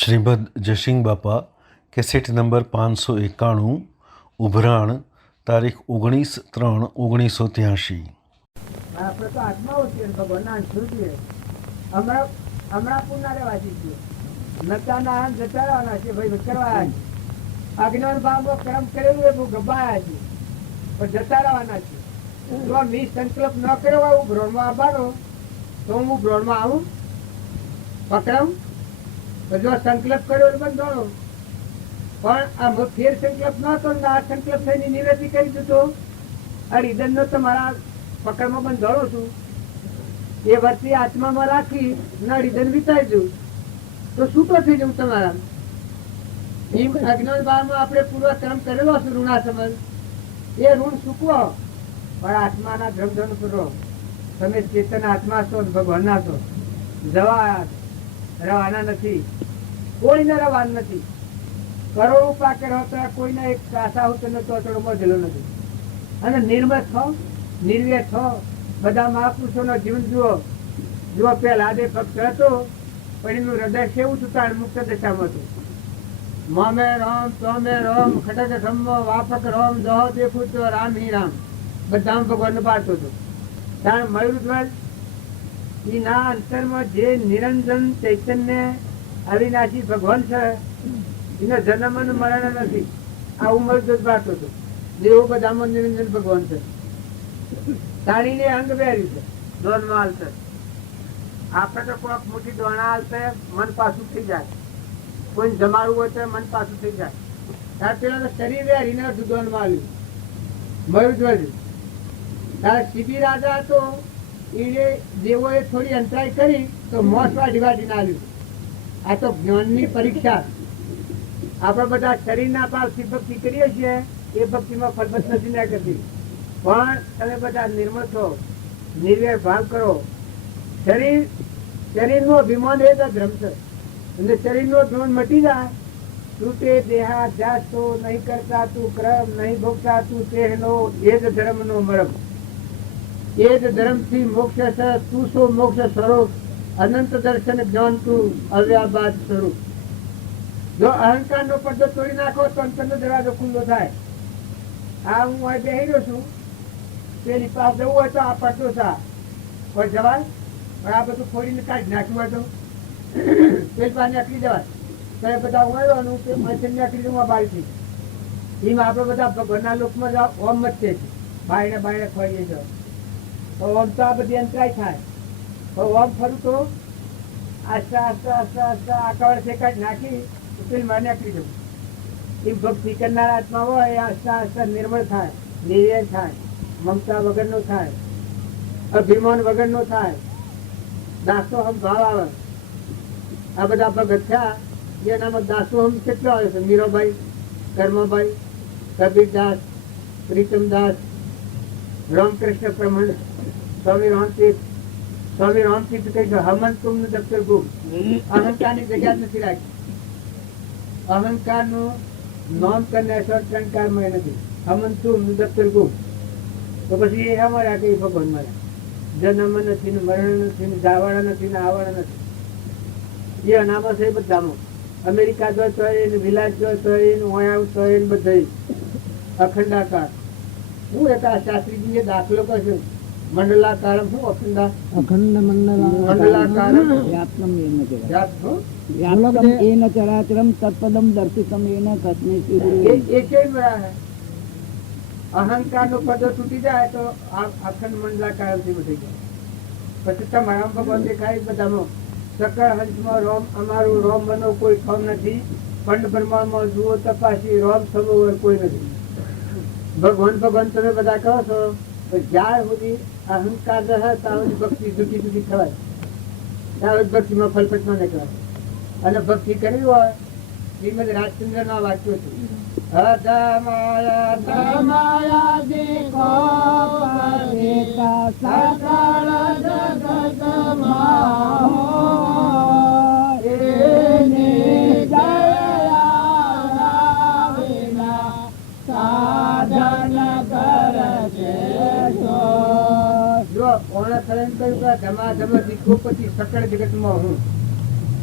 શ્રીમદ જયસિંહ બાપા cassette number 591 ઉભરાણ તારીખ 19/3/1983। આપણે તો આત્માઓ છીએ, ભગવાનના અંશો છીએ. હમણાં પૂરના રહેવાથી છીએ. નતાના અંત જતા રહેવાના છે. ભાઈ કરવા અજ્ઞાન ભાવમાં કર્મ કરેલું એ બહુ ગબાયા છે, પણ જતા રહેવાના છે. જો મી સંકલ્પ ન કર્યો હોય હું ભ્રણમાં આભારો તો હું ભ્રણમાં આવું પકડમ. જો સંકલ્પ કર્યો એટલે બંધોણો, પણ આ ફેર સંકલ્પ ન હતો ને આ સંકલ્પ થઈને નિવૃત્તિ કરી દીધો. આ રીધન નો તો મારા પકડમાં બંધોળો છું એ વર્ષથી આત્મામાં રાખી ના રીધન વિતાઈ જવું તો છૂટો થઈ જવું તમારા. અજ્ઞાન ભાવમાં આપણે પૂર્વ કર્મ કરેલો છે ઋણા સમજ, એ ઋણ ચૂકવો પણ આત્માના ધ્રમધન કરો. તમે ચેતન આત્મા છો, ભગવાનના છો, જવા રવાના નથી, કોઈને રવાન નથી. કરોડ ઉપા કર્યો તો કોઈને એક કાસા હું નતો અચડો મળેલો નથી. અને નિર્મળ છો, નિર્વ્ય છો. બધા મહાપુરુષોનો જીવન જુઓ. જુઓ પેલા આદે ભક્ત હતો પણ એનું હૃદય કેવું હતું, તાણ મુક્ત દશામાં હતું. મમે રામ તમે રામ ખટક ખમ્મો વાપક રામ દહો દેખું તો રામ હિ રામ. બધા ભગવાન પાડતો હતો. તાણ મયુરધ્વજ એના અંતરમાં જે નિરંજન ચૈતન્ય અવિનાશી ભગવાન છે એના જન્મ અને મરણ નથી. આ મયુરધ્વજ પાડતો હતો. જેવું બધામાં નિરંજન ભગવાન છે. તાણીને અંગ બેર્યું છે, દોનમાં હાલશે. આપણે તો કોઈક મોટી દોણા હાલશે મન પાછું થઈ જાય. કોઈ જમાડવું હોય તો મન પાછું થઈ જાય. ત્યારે પેલા તો શરીર વેરીને દોનમાં આવ્યું મયુરધ્વજ. ત્યારે શિબી રાજા હતો એને જેવો એ થોડી અંતરાય કરી તો મોસ વાઢી વાઢીને આવ્યું. આ તો જ્ઞાનની પરીક્ષા. આપણે બધા શરીરના ભાવથી ભક્તિ કરીએ છીએ, એ ભક્તિમાં ફલબત નથી ના કરતી. પણ તમે બધા નિર્મળ છો, નિર્વેર ભાવ કરો. શરીરનું અભિમાન એ જ ધર્મ છે. અને શરીરનો અભિમાન મટી જાય. તું તે દેહાધ્યાસ તો નહીં કરતા, તું ક્રમ નહીં ભોગતા, તું તેહનો એ જ ધર્મનો મરમ. એ જ ધર્મથી મોક્ષ છે. તું શો મોક્ષ સ્વરૂપ, અનંત દર્શન જ્ઞાન તું અવ્યાબાદ સ્વરૂપ. જો અહંકાર નો પડદો તોડી નાખો તો અંતરનો દરવાજો ખુલ્લો થાય. આ હું અહીં બેહી રહ્યો છું, પેલી પાસ જવું હોય તો આ પડદો છે કોઈ જવાય, પણ આ બધું ફોડીને કાઢી નાખ્યું હોય તો પેલી પાસે નીકળી જવાય. તો એ બધા ઉમેરવાનું નીકળી જવું બાળથી. એમ આપણે બધા ભગવાનના લોકમાં જાઓ ઓમ જ છે. બાયણે બાયણે ફરીએ જાઓ તો ઓમ તો આ બધી અંતરાય થાય. તો ઓમ ફરું તો આસ્તા આસ્તા આસ્તા આસ્તા આકાળ શેકાટ નાખી પેલમાં નીકળી જવું. એમ ભક્તિ કરનાર આત્મા હોય એ આસ્તા આસ્તા નિર્મળ થાય, નિર્યર થાય, મમતા વગરનો થાય, અભિમાન વગરનો થાય, દાસોહમ ભાવ આવે. આ બધા ભગત થયા એનામાં દાસોહમ કેટલો આવે છે? મીરાબાઈ, કર્મભાઈ, કબીરદાસ, પ્રીતમદાસ, રામકૃષ્ણ પ્રમણ, સ્વામી રામતીર્થ. સ્વામી રામતીર્થ કહે છે હમન તુમ દફતર ગુમ. અહંકારની જગ્યા નથી રાખી. અહંકાર નું નોંધ કરને શોર્ટકટકારમાં નથી. હમન તુમ દફતર ગુમ. તો પછી એ અમારા કઈ ભગવાન મારા જન્મ નથી ને મરણ નથી ને જાવાળા નથી ને આવવાળા નથી. એ અનામત છે બધામાં. અમેરિકા જોતો હોય ને વિલાસ જોતો હોય ને ઓયાવતો હોય ને બધા અખંડાકાર. હું એક આ શાસ્ત્રીજી દાખલો કરશું મંડલાકાર. શું અખંડ મંડલાકાર એન ચરાચરમ તત્પદમ દર્શિતમ એન કસ્મૈ એ કેમ રહ્યા? અહંકાર નો પદો તૂટી જાય તો અખંડ મંડલાકાર થી બધી જાય. પછી તમારા ભગવાન દેખાય બધામાં. સકળ હંસમાં રોમ અમારું રોમ બનો કોઈ ઠોમ નથી. ખંડ બ્રહ્માંડમાં જુઓ તપાસી રોમ સરોવર કોઈ નથી. ભગવાન ભગવાન તમે બધા કહો છો, જ્યાં સુધી અહંકાર રહે ત્યાં ભક્તિ જુદી જુદી થવાય. ત્યાં ભક્તિમાં ફલફટ ન નીકળાય. અને ભક્તિ કરવી હોય શ્રીમદ રાજચંદ્ર ના વાક્યો છે. માયા દેખો સકળ જગત સકળ જગત માં હું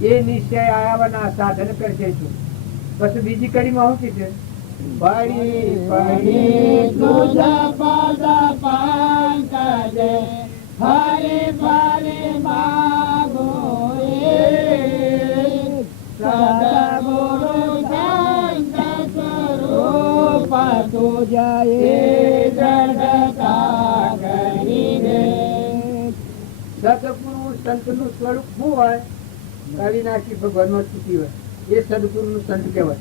એ નિશ્ચય આયાવાના સાધન કરશે છું. પછી બીજી કડીમાં શું કીધું? પડી પડી તુજા પદ પંકજ હરે ફરે માગો સદગુરુ સંત સ્વરૂપ તુજા જડતા કરી દે. સદગુરુ સંત નું સ્વરૂપ શું હોય? અવિનાશી ભગવાન નો સ્થિતિ હોય એ સદગુરુ નું સંત કહેવાય.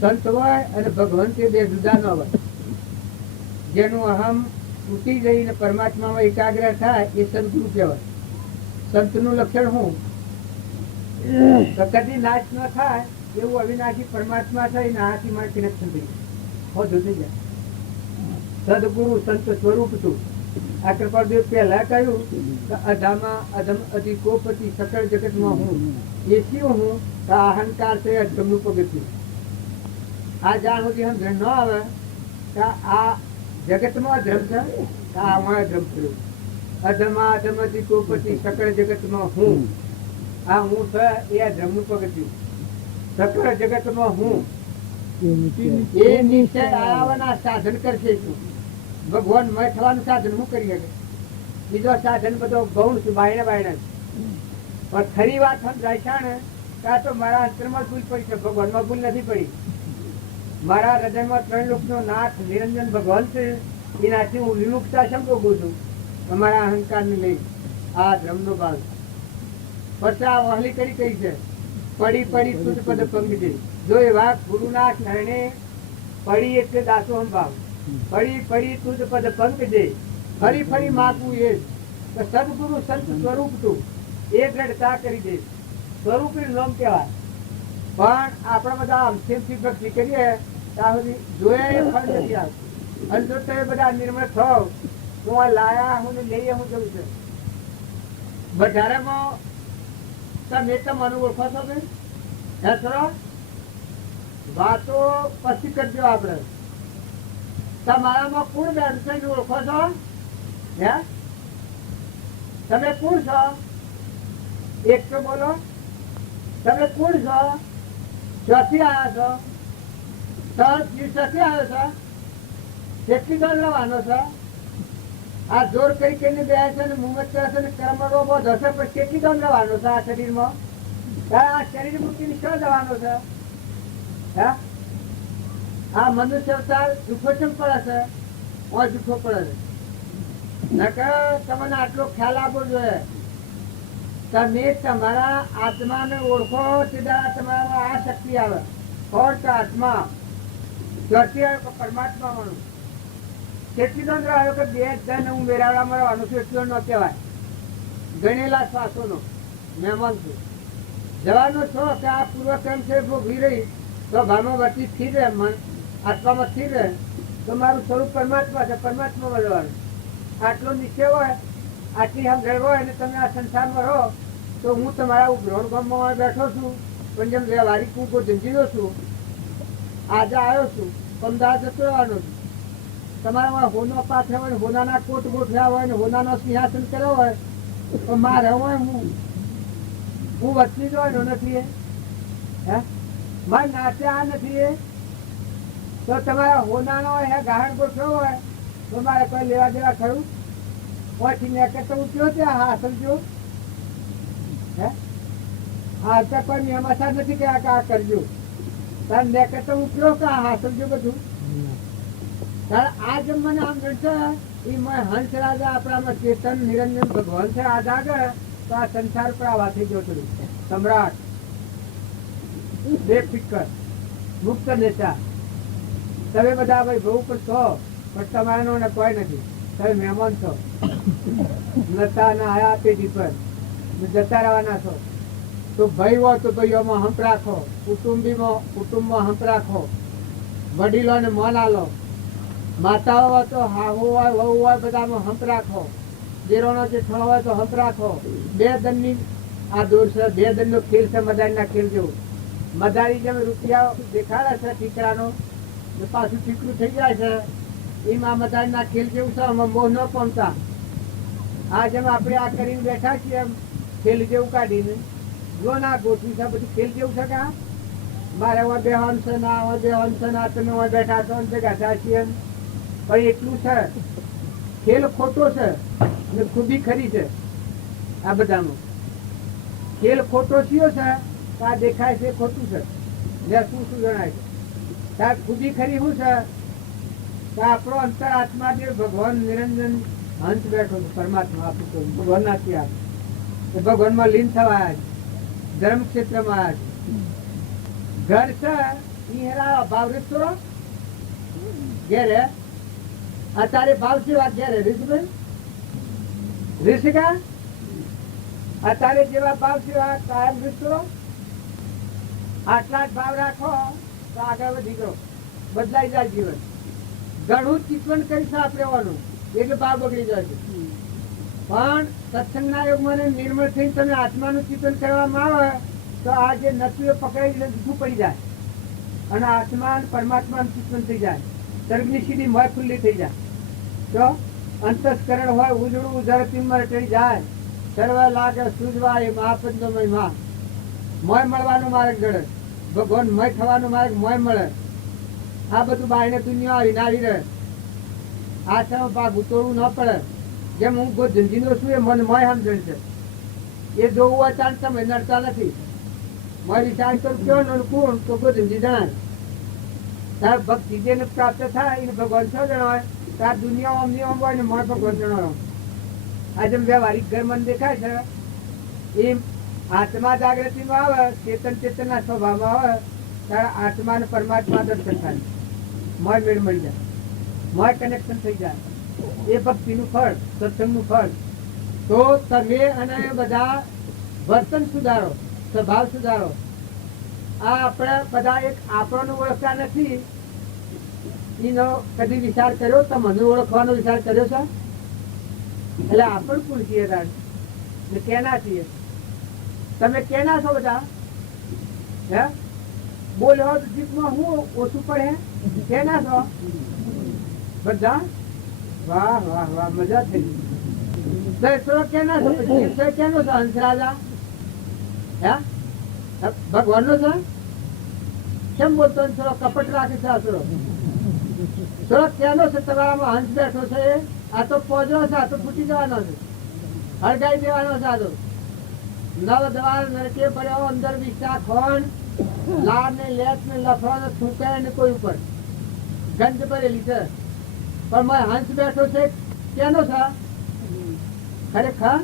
સંત હોય અને ભગવાન તે બે જુદા ન હોય. જેનું અહમ તૂટી જઈને પરમાત્મામાં એકાગ્ર થાય એ સદગુરુ કહેવાય. સંત નું લક્ષણ શું? તો કદી નાશ ન થાય એવું અવિનાશી પરમાત્મા થઈને આથી માં કનેક્શન થઈ જાય. સદગુરુ સંત સ્વરૂપ તું. આ કૃપાદેવ પહેલા કહ્યું કે અધામા અધમ અતિ કોપતિ સકળ જગતમાં હું એ શું હું કે અહંકાર છે અધમનું પગથિયું. આ જ્યાં સુધી સમજણ ન આવે કે આ જગતમાં ધર્મ છે કે આમાં ધર્મ થયું. અધમા અધમ અતિ કોપતિ સકળ જગતમાં હું આ હું છે એ આ ધર્મનું પગથિયું. સકળ જગતમાં હું એ નિશ્ચય આયાવાના સાધન કરશે શું? ભગવાન મય થવાનું સાધન હું કરી શકે? બીજો સાધન બધો ગૌણ છું, બાયણે બાયણે. પણ ખરી વાત સમજાય છે ને કે આ તો મારા અંતરમાં ભૂલ પડી છે, ભગવાનમાં ભૂલ નથી પડી. મારા હૃદયમાં 3 લોકનો નાથ નિરંજન ભગવાન છે, એનાથી હું વિમુક્તા શમ ભોગું છું અમારા અહંકારને લઈ આ ધર્મનો ભાગ. પછી આ વહલી કરી કઈ છે પડી પડી તુજ પદ પંકજે. જો એવા ગુરુના શરણે પડી એટલે દાસો ભાવ. પડી પડી તુજ પદ પંકજે ફરી ફરી માગવું એ જ સદગુરુ સંત સ્વરૂપ તું એ દ્રઢતા કરી દે. સ્વરૂપ નામ કહેવાય. પણ આપણે બધા અમથેમથી ભક્તિ કરીએ ત્યાં સુધી જોયા એ ફળ નથી આવતું. અને જો તમે બધા નિર્મળ થાવ તો આ લાયા હું ને લઈએ હું જવું છે. વધારેમાં તમે તમને ઓળખો છો બેન? હે સરો વાતો પછી કરજો. આપણે તમારામાં કોણ બેઠું છે ઓળખો છો? હે તમે કોણ છો? એક તો બોલો. તમે કોણ છો? ચોથી આવ્યા છો? ચોથી આવ્યો છો? કેટલી દોડ લેવાનો છે? આ જોર કઈ કઈને બે છે ને મુમત છે ને કર્મનો બોધ હશે પણ કેટલી દોડ લેવાનો છે આ શરીરમાં? આ શરીર મૂકીને શું જવાનો છે? હે આ મનુષ્ય અવતાર દુઃખો કેમ પડે છે? દુઃખો પડે છે. નકર તમને આટલો ખ્યાલ આપવો જોઈએ. તમે તમારા આત્માને ઓળખો સીધા તમારા આ શક્તિ આવે. કોણ કે આત્મા ચોથી આવ્યો કે પરમાત્મા મળું. કેટલી દંડ આવ્યો કે 2 ધન હું મેળાવડા મળવાનું છું એટલો ન કહેવાય. ગણેલા શ્વાસોનો મહેમાન છું. જવાનો છો કે આ પૂર્વક્રમ છે ભોગવી રહી તો ભાવમાં વર્તી સ્થિર રહે, મન આત્મામાં સ્થિર રહે તો મારું સ્વરૂપ પરમાત્મા છે, પરમાત્મામાં જવાનું. આટલો નિશ્ચય હોય, આટલી સમજણ હોય અને તમે આ સંસારમાં રહો તો હું તમારા ઉગ્રહણ ગામમાં બેઠો છું પણ જેમ વ્યવહારિક હું કોઈ જંજીરો છું. આજે આવ્યો છું અમદાવાદ જતો રહેવાનો છું. તમારામાં હોનો પાથર્યો હોય, હોનાના કોટ ગોઠવ્યા હોય ને હોનાનો સિંહાસન કર્યો હોય તો મારે હોય હું વચ્ચે જ હોય નથી. હે મારે નાચ્યા નથી તો તમારા હોનાનો હે ગાહણ ગોઠવ્યો હોય તો મારે કોઈ લેવા દેવા ખરું? પછી મેં તો ઉઠ્યો ત્યાં હાસલ જો. હે હા તો કોઈ નિયમાસા નથી કે આ કરજો. તાર મેં તો ઉઠ્યો કે હાસલ જો બધું. આ જેમ મને આમ ગણશે એ હંસ રાજા આપણામાં ચેતન નિરંજન ભગવાન છે. આ જાગે તો આ સંસાર પર આવા થઈ ગયો થોડું સમ્રાટ બેફિકર મુક્ત નેતા. તમે બધા ભાઈ બહુ પણ છો પણ તમારાનો ને કોઈ નથી. તમે મહેમાન છો. નતા ના આયા પેઢી પર જતા રહેવાના છો. તો ભાઈ હોય તો ભાઈઓમાં હંપ રાખો, કુટુંબમાં હંપ રાખો, વડીલોને મન આલો, માતાઓ હોય તો હાહુ હોય વહુ હોય બધામાં હંપ રાખો, દેરોનો જે છ હોય તો હંપ રાખો. 2 દનની આ દોર છે, 2 દનનો ખેલ છે મદારીના ખેલ જેવું. મદારી જેમ રૂપિયા દેખાડે છે ઠીકરાનો પાછું ઠીકરું થઈ જાય છે એમાં મદારીના ખેલ જેવું છે. આમાં મોહ ન પામતા. આ જેમ આપણે આ કરીને બેઠા છીએ એમ ખેલ જેવું કાઢીને જો ના ગોઠવી છે બધું ખેલ જેવું છે કે મારે હવે બેહન છે ના હવે બેહન છે ના તમે હવે બેઠા છો ને ભેગા થયા છીએ પણ એટલું છે ખેલ ખોટો છે અને ખૂબી ખરી છે આ બધાનું ખેલ ખોટો થયો છે તો આ દેખાય છે ખોટું છે જ્યાં શું શું જણાય છે ત્યાં ખૂબી ખરી શું છે તો આપણો અંતર આત્મા જે ભગવાન નિરંજન હંસ બેઠો છે પરમાત્મા આપણું ભગવાન નાથી આપ ભગવાનમાં લીન થવા ધર્મ ક્ષેત્રમાં ઘર છે ઈ ભાવ રીતો ઘેરે અત્યારે ભાવ સેવા ઘેરે રીસબેન રીસિકા અત્યારે જેવા ભાવ સેવા કાયમ રીતો આટલા જ ભાવ રાખો તો આગળ વધી ગયો બદલાઈ જાય જીવન ઘણું ચિંતન કરીશ આપણે એટલે ભાવ બગડી જાય છે પણ સત્સંગના યોગમાં નિર્મળ થઈને તમે આત્માનું ચિંતન કરવામાં આવે તો આ જે નસીઓ પકડાઈ જૂઠું પડી જાય અને આત્મા પરમાત્માનું ચિંતન થઈ જાય સર્ગની સીધી મોય ખુલ્લી થઈ જાય તો અંતસ્કરણ હોય ઉજળું ધરતીમાં થઈ જાય સર્વ લાગે સૂજવા એ મહાપદનો મહિમા મોય મળવાનો માર્ગ જડે ભગવાન મય થવાનો માર્ગ મોય મળે આ બધું બાયને દુનિયા આવી ના આવી રહે આ ભાગ ઉતરવું ન પડે જેમ હું કોઈ જિંદગીનો છું એ મને મોય સમજણ છે એ જોવું અચાનક તમે નડતા નથી મોય વિચાર તો કયો ને કોણ તો કોઈ જિંદગી જણાય તાર ભક્તિ જેને પ્રાપ્ત થાય એને ભગવાન શું જણાય તાર દુનિયા અમની આમ હોય ને મોય ભગવાન જણાવો આ જેમ વ્યવહારિક ઘર મને દેખાય છે એમ આત્મા જાગૃતિમાં આવે ચેતનના સ્વભાવમાં આવે ત્યારે આત્મા ને પરમાત્મા દર્શન થાય મોય મેળ મળી જાય મોય કનેક્શન થઈ જાય એ ભક્તિનું ફળ સત્સંગનું ફળ તો તમે અને બધા વર્તન સુધારો સ્વભાવ સુધારો આ આપણે બધા એક આપણને ઓળખતા નથી એનો કદી વિચાર કર્યો તો મને ઓળખવાનો વિચાર કર્યો છે એટલે આપણ કોણ છીએ તાર કેના છીએ તમે કેના છો બધા હે બોલો જીતમાં હું ઓછું પડે કેના છો બધા વાહ વાહ વાહ મજા થઈ કેના છો કેનો છો હંસરાજા હે ભગવાન નો છે કેમ બોલતો થોડો કપટ રાખે છે આસરો થોડો કેનો છે તમારામાં હંસ બેઠો છે આ તો પોજરો છે આ તો ફૂટી જવાનો છે હળગાઈ દેવાનો છે આ તો નવ દ્વાર નરકે પડ્યો અંદર વિષા ખોણ લાડ ને લેટ ને લફડો થૂકે ને કોઈ ઉપર ગંધ ભરેલી છે પણ મેં હંસ બેઠો છે કેનો છે ખરેખર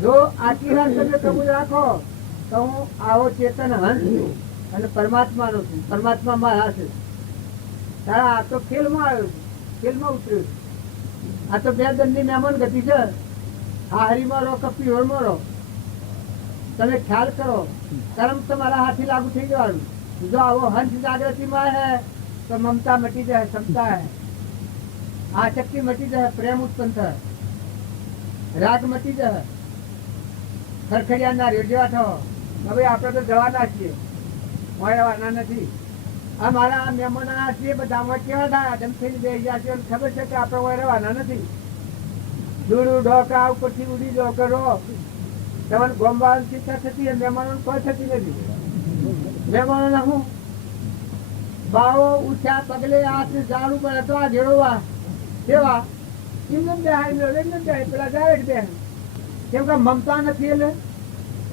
જો આટલી વાત તમે કબૂલ રાખો તો હું આવો ચેતન હંસ છું અને પરમાત્માનો છું પરમાત્મા મારા છે તારા આ તો ખેલમાં આવ્યો છું ખેલમાં ઉતર્યો છું આ તો બે દંડની મહેમાન ગતિ છે આ હરીમાં રહો કે પીહોળમાં રહો તમે ખ્યાલ કરો કર્મ તમારા હાથી લાગુ થઈ જવાનું જો આવો હંસ જાગૃતિમાં હે તો મમતા મટી જાય ક્ષમતા હે આસક્તિ મટી જાય પ્રેમ ઉત્પન્ન થાય રાગ મટી જાય ખરખડિયાના રેડિયા થો હવે આપણે તો જવાના છીએ મળવાના નથી આ મારા મહેમાન છીએ બધામાં કેવા થાય ધમથી બે ગયા છે ખબર છે કે આપણે રહેવાના નથી દૂડું ઢોકા ઉપરથી ઉડી જો કરો તમને ગોમવાની શિક્ષા થતી મહેમાનો કોઈ થતી નથી મહેમાનો હું બાવો ઉઠ્યા પગલે હાથ ઝાડું પર હતો આ ઘેરોવા કેવા એમને બે પેલા ડાયરેક્ટ બે કેમ કે મમતા નથી એટલે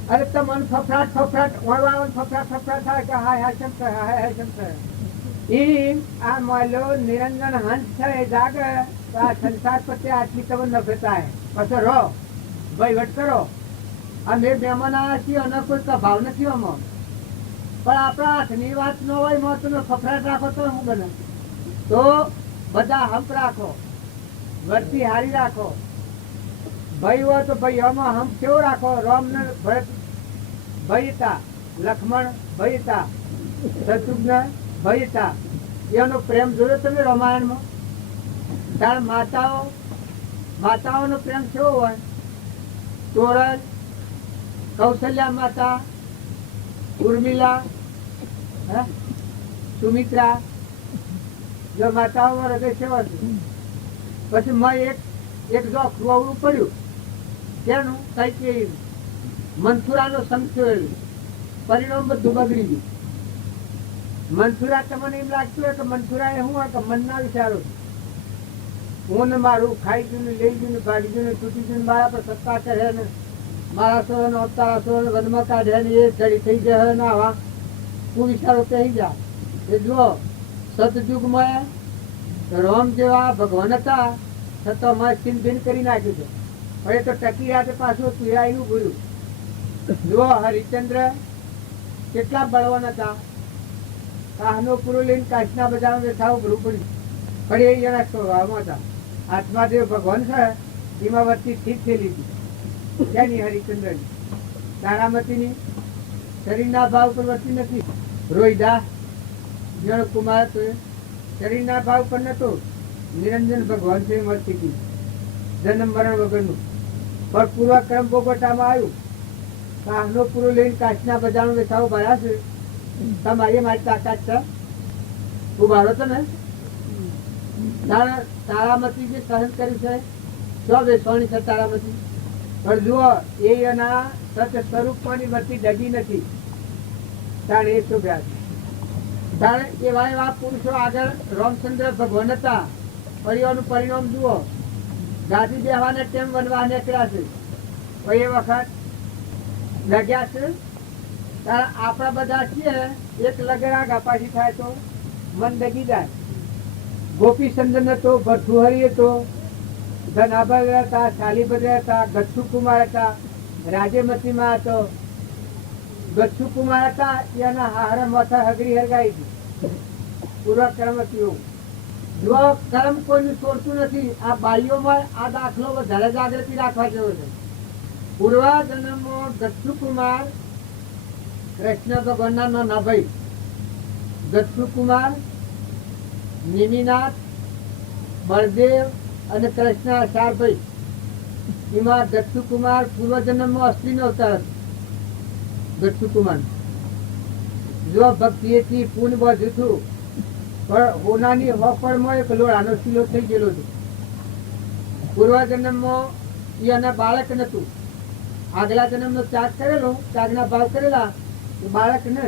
અરે તમને ફફડાટ ફફડાટ વળવાનું ફફડાટ થાય કે હાય હાય શમ થાય હાય હાય શમ થાય એ આ માલો નિરંજન હંસ છે જાગે તો આ સંસાર પ્રત્યે આટલી તમને નફરતા પછી રહો વહીવટ કરો અમે મહેમાન આવ્યા છીએ અને કોઈ ભાવ નથી આમાં પણ આપણા હાથની વાત ન હોય એમાં તમે ફફડાટ રાખો તો શું બને તો બધા હંપ રાખો વર્તી હારી રાખો ભાઈ હોય તો ભાઈ આમાં હમ કેવો રાખો રામ ને ભરત ભયતા લક્ષ્મણ ભયતા શત્રુઘ્ન ભયતા એનો પ્રેમ જોયો તમે રામાયણમાં તાર માતાઓનો પ્રેમ કેવો હોય તોરલ કૌશલ્યા માતા ઉર્મિલા સુમિત્રા જો માતાઓમાં હૃદય સેવા પછી મેં એક જો ખોવડું પડ્યું કેનું કઈ મનસુરાનો સંગ થયો, પરિણામ બધું બગડી ગયું. મનસુરા તમને એમ લાગતું હોય કે મનસુરા એ શું હોય કે મનના વિચારો છે. હું ને મારું ખાઈ ગયું ને લઈ ગયું ને ભાગી ગયું ને તૂટી ગયું, મારા પર સત્તા કરે ને મારા સો ને અવતારા સો ને વનમાં કાઢે ને એ ચડી થઈ જાય ને આવા કુવિચારો કહી જાય. એ જુઓ, સતયુગમાં રામ જેવા ભગવાન હતા છતાં મેં ચિંતન કરી નાખ્યું છે. હવે તો ટકી રહ્યા પાછું તુરાયું ભૂલ્યું. જુઓ, હરિશ્ચંદ્ર કેટલા બળવાન હતા. કાહનો પૂરો લઈને કાશના બજારમાં બેઠા ઉભરું પડ્યું. પણ એ એના સ્વભાવમાં હતા. આત્માદેવ ભગવાન છે એમાં વચ્ચે ઠીક થયેલી હતી. ક્યાંની હરિશ્ચંદ્રની? તારામતીની શરીરના ભાવ પર વચ્ચે નથી. રોહિદાસ જણ કુમાર હતો, શરીરના ભાવ પર નતો. નિરંજન ભગવાન છે મળતી હતી, જન્મ મરણ વગરનું. પણ પૂર્વક્રમ ભોગવટામાં આવ્યું. કાહનો પૂરો લઈને કાશના બજારમાં બેઠા ઉભા છે. તમારી મારી તાકાત છે, ઉભારો તો ને. તારામતી જે સહન કર્યું છે શું બેસવાની છે તારામતી? પણ જુઓ, એ એના સત સ્વરૂપની વચ્ચે ડગી નથી. તાણ એ શોભ્યા છે. તાણ એવા એવા પુરુષો આગળ રામચંદ્ર ભગવાન હતા. પરિવારનું પરિણામ જુઓ, ગાદી બેવાને ટેમ બનવા નીકળ્યા છે. એ વખત લગ્યા છે. તારા આપણા બધા છીએ એક લગેરા ગાપાસી થાય તો મન ડગી જાય. ગોપીચંદન હતો, ભરથુહરી હતો, ધનાભર હતા, શાલીભદ્ર હતા, ગચ્છુ કુમાર હતા, રાજેમતીમાં હતો. ગચ્છુ કુમાર હતા એના હારા માથા હગરી હરગાઈ હતી. પૂર્વ કર્મ હતું. જો કર્મ કોઈનું છોડતું નથી. આ બાઈઓમાં આ દાખલો વધારે જાગૃતિ રાખવા જેવો છે. પૂર્વ જન્મમાં ગચ્છુ કુમાર કૃષ્ણ ભગવાનના નાના ભાઈ. ગચ્છુ કુમાર, નિમિનાથ, બળદેવ અને કૃષ્ણ 4 ભાઈ. એમાં ગચ્છુ કુમાર પૂર્વજન્મમાં અશ્વિનો અવતાર હતો. ગચ્છુ કુમાર જો ભક્તિથી પૂન બધું હતું, પણ હોનાની હોફળમાં એક લોડાનો શીલો થઈ ગયેલો હતો. પૂર્વજન્મમાં એના બાળક નતું. આગલા જન્મનો ત્યાગ કરેલો, ત્યાગના ભાવ કરેલા બાળક ને.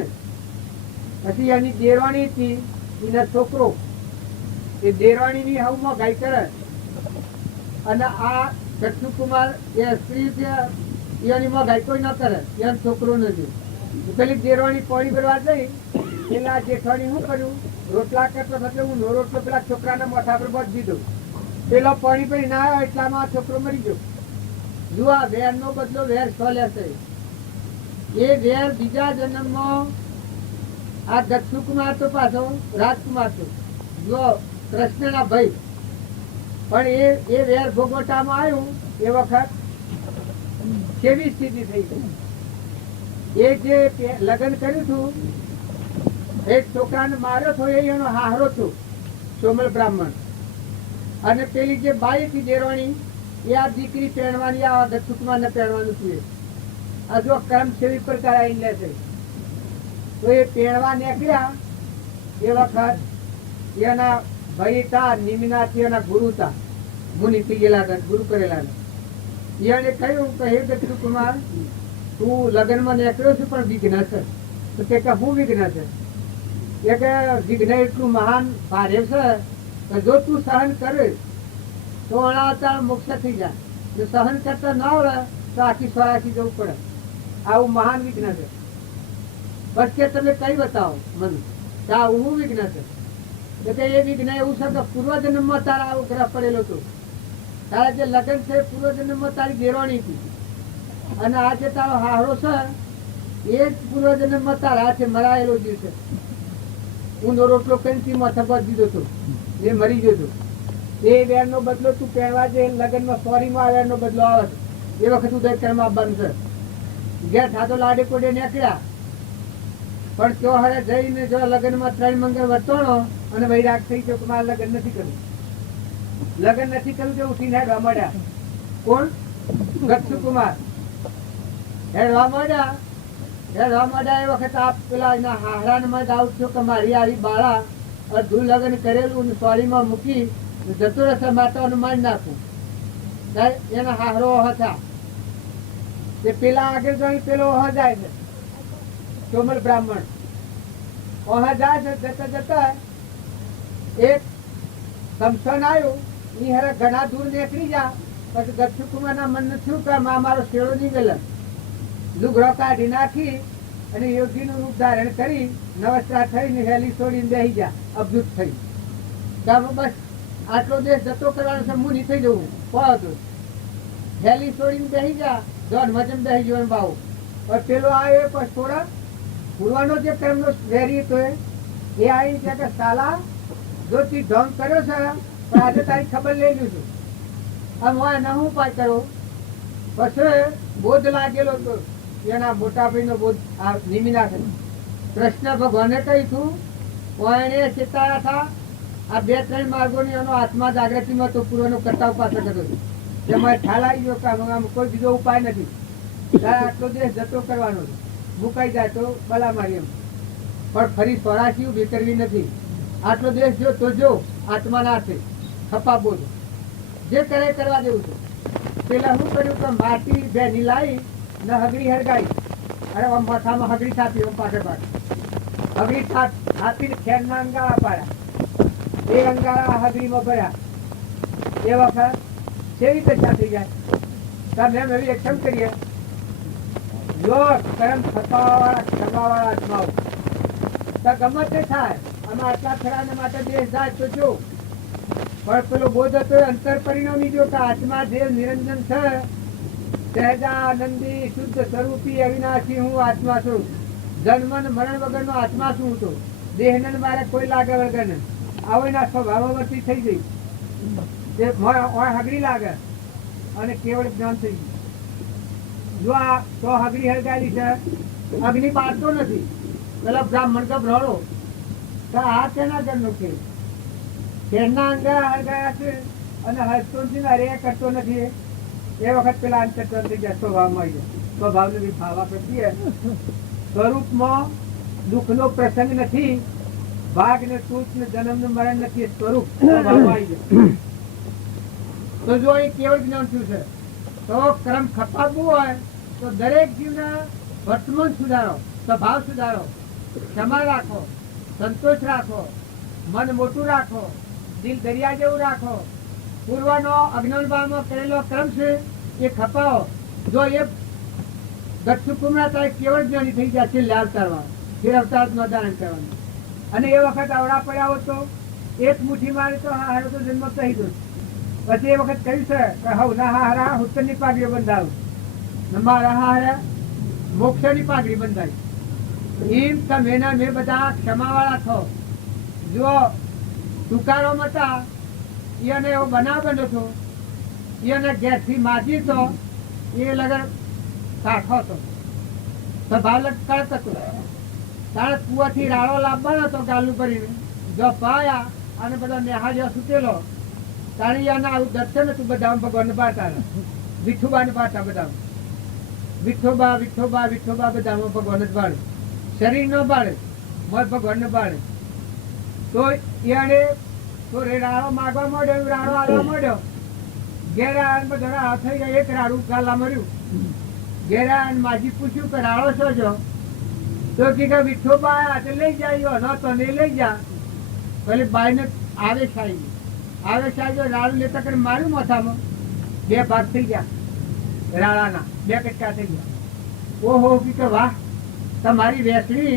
પછી એની દેરવાણી હતી, એના છોકરો. એ દેરવાણી ની હવમાં ગાય કરે. અને આ ગચ્છુ કુમાર એ સ્ત્રી છે એની માં ગાય કોઈ ના કરે. એનો છોકરો નથી. પેલી દેરવાણી પાણી ભરવા જઈ પેલા જેઠવાણી શું કર્યું, રોટલા કરતો એટલે હું નો રોટલો પેલા છોકરાના માથા પર બધ દીધો. પેલો પાણી પડી ના આવ્યો એટલામાં છોકરો મરી ગયો. જુઓ, આ વેર નો બદલો વેર છોલે છે. એ વેર બીજા જન્મમાં આ ગચ્છુ કુમાર તો પાછો રાજકુમાર તો જો કૃષ્ણના ભાઈ. પણ એ વેર ભોગવટામાં આવ્યું એ વખત કેવી સ્થિતિ થઈ ગઈ. એ જે લગ્ન કર્યું હતું એક છોકરાને માર્યો હતો, એનો હાહરો હતો સોમલ બ્રાહ્મણ. અને પેલી જે બાઈ હતી દેરવાણી, એ આ દીકરી પહેરવાની, આ ગચ્છુ કુમારને પહેરવાનું છે. આ જો કર્મ સેવી પર કરાવી લે છે. તો એ પહેરવા નીકળ્યા એ વખત એના ભાઈ હતા નિમિનાથ, એના ગુરુ હતા, મુનિ થઈ ગયેલા, ગુરુ કરેલા. એને કહ્યું કે હે ગચ્છુ કુમાર, તું લગ્નમાં નીકળ્યો છું પણ વિઘ્ન છે. તો કે શું વિઘ્ન છે? એ કે વિઘ્ન એટલું મહાન ભારે છે કે જો તું સહન કરે તો અણાતા મોક્ષ થઈ જાય. જો સહન કરતા ના આવડે તો આખી સ્વરાખી જવું પડે. આવું મહાન વિઘ્ન છે. બસ કે તમે કઈ બતાવો મને કે આવું વિઘ્ન છે. એટલે એ વિઘ્ન એવું છે કે પૂર્વજન્મમાં તારા આવું ગ્રહ પડેલો હતો. તારા જે લગ્ન છે પૂર્વજન્મમાં તારી દેરવાણી હતી. અને આ જે તારો હાહરો છે એ જ પૂર્વજન્મમાં તારા હાથે મરાયેલો જીવ છે. ઊંધો રોટલો કરી માથા પર દીધો હતો, એ મરી ગયો હતો. એ વેર નો બદલો તું પહેરવા જે લગ્નમાં સોરીમાં વેર નો બદલો આવે છે. એ વખત ઉદય કર્મ આપવાનું છે. ઘેર થાતો લાડે કોડે નીકળ્યા. પણ તો હવે જઈને જો લગ્નમાં 3 મંગળ વર્તણો અને વૈરાગ થઈ ગયો કે મારે લગ્ન નથી કરવું. લગ્ન નથી કરવું તો ઉઠીને હેડવા મળ્યા. કોણ? ગચ્છુ કુમાર હેડવા મળ્યા. એ વખત આપ પેલા એના હાહરામાં જાઉં છું કે મારી આવી બાળા અડધું લગ્ન કરેલું સોરીમાં મૂકી જતો રહેશે માતાઓને મારી નાખું. એના હાહરો હતા. તે પેલા આગળ જોઈ પેલો ઓહા જાય છે ચોમલ બ્રાહ્મણ ઓહા જાય છે જતા જતા એક સમસન આવ્યું ઈ હારે ઘણા દૂર નીકળી જા પછી દક્ષુકુમાર ના મન થયું કે આ મારો શેડો નહીં ગયેલો લુગડો કાઢી નાખી અને યોગી નું રૂપ ધારણ કરી નમસ્કાર થઈને હેલી છોડીને બેસી જા અબજુત થઈ બસ આટલો દેશ જતો કરવાનો છે હું નહીં થઈ જવું કહો હેલી છોડીને બેસી જા જોન વચન બેસી જવાનું ભાવ પેલો આવ્યો પછી થોડા પૂરવાનો જે કર્મનો વેરી હતો એ આવી છે કે સાલા જો તી ઢોંગ કર્યો છે પણ આજે તારી ખબર લઈ લીધું આમ હોય ના હું ઉપાય કરો પછી બોધ લાગેલો હતો એના મોટા ભાઈનો બોધ નિમી નાખે કૃષ્ણ ભગવાને કહ્યું તું એને ચેતાયા હતા આ 2-3 માર્ગોની એનો આત્મા જાગૃતિમાં તો પૂર્વનો કરતા પાછો કર્યો હતો તેમાં ખ્યાલ આવી ગયો કે આમાં કોઈ બીજો ઉપાય નથી આટલો દેશ જતો કરવાનો છે મુકાઈ જાય તો બલા મારી એમ પણ ફરી સ્વરાશી ઉભી કરવી નથી આટલો દેશ જો તો જો આત્માના હાથે ખપા બોધ જે કરે કરવા દેવું છે પેલા શું કર્યું કે માટી બેની લાવી ને હગડી હરગાઈ અરે માથામાં હગડી થાપી પાછળ પાછળ હગડી થાપીને ખેરના અંગાળા પાડ્યા એ અંગાળા હગડીમાં ભર્યા એ વખત કેવી રીતે થઈ જાય તમે એમ એવી એક્શન કરીએ જો કરમ થપાવાળા કરવાવાળા આત્માઓ તો ગમે તે થાય આમાં આટલા ખરાને માટે દેશ જાય તો જો પણ પેલો બોધ હતો અંતર પરિણામી જો કે આત્મા દેવ નિરંજન છે સહેજાનંદી શુદ્ધ સ્વરૂપી અવિનાશી હું આત્મા છું જન્મ મરણ વગરનો આત્મા છું તો દેહને મારે કોઈ લાગે વગર ને આવેના સ્વભાવવર્તી થઈ ગઈ તે હગડી લાગે અને કેવળ જ્ઞાન થઈ ગયું જો આ તો હગડી હળગાયેલી છે અગ્નિ બાળતો નથી પેલા બ્રાહ્મણ ગભરાડો તો આ તેના ઘરનો છે તેના અંગા હળગાયા છે અને હસતો નથી અરે કરતો નથી એ વખત પેલા અંતર થઈ ગયા સ્વભાવમાં આવી જાય સ્વભાવને બી ભાવા પ્રત્યે સ્વરૂપમાં દુઃખનો પ્રસંગ નથી ભાગ ને તૂટ ને જન્મ ને મરણ નથી સ્વરૂપ સ્વભાવમાં આવી જાય તો જો એ કેવળ જ્ઞાન શું છે તો કર્મ ખપાવવું હોય તો દરેક જીવના વર્તમાન સુધારો સ્વભાવ સુધારો ક્ષમા રાખો સંતોષ રાખો મન મોટું રાખો દિલ દરિયા જેવું રાખો પૂર્વનો અજ્ઞાનભાવમાં કરેલો ક્રમ છે એ ખપાવો જો એ દક્ષુકુમાર તારે કેવળ જ્ઞાની થઈ ગયા છે અવતારમાં ફેર અવતાર નું ધારણ કરવાનું અને એ વખત આવડા પડ્યા હોત તો એક મુઠ્ઠી મારે તો હા હારો તો જન્મ થઈ ગયો પછી એ વખત કહ્યું છે કે હવ ના હારા હુત્તર ની પાઘડી બંધાવું મારા હારા મોક્ષ ની પાઘડી બંધાઈ એમ તમે મેં બધા ક્ષમાવાળા થો જો તુકારો મતા એને એવો બનાવ બન્યો હતો એને ગેસથી માજી તો એ લગર કાઠો હતો સ્વભાવ કડક હતો તારે કુવાથી રાળો લાવવાનો હતો ગાલું કરીને જો પાયા અને બધા નેહાજો સુટેલો તારી આના આવું દર્શન હતું બધા ભગવાન બાટા વિઠ્ઠુબા ને બાટા બધા વિઠ્ઠોબા વિઠ્ઠોબા વિઠ્ઠોબા બધામાં ભગવાન જ બાળે શરીર ન બાળે મત ભગવાન ને બાળે તો એને તો રાડો માગવા માંડ્યો રાડો આવવા માંડ્યો ઘેરા બધા થઈ ગયા એક રાડું ગાલા મર્યું ઘેરા માજી પૂછ્યું કે રાડો છો જો તો કે વિઠ્ઠોબા આજે લઈ જાય ન તો નહીં લઈ જા પેલી બાઈ ને આવેશ આવી રાડું લેતા કરીને માર્યું માથામાં 2 ભાગ થઈ ગયા રાડાના 2 કટકા થઈ ગયા ઓહો કે વાહ તમારી વેસણી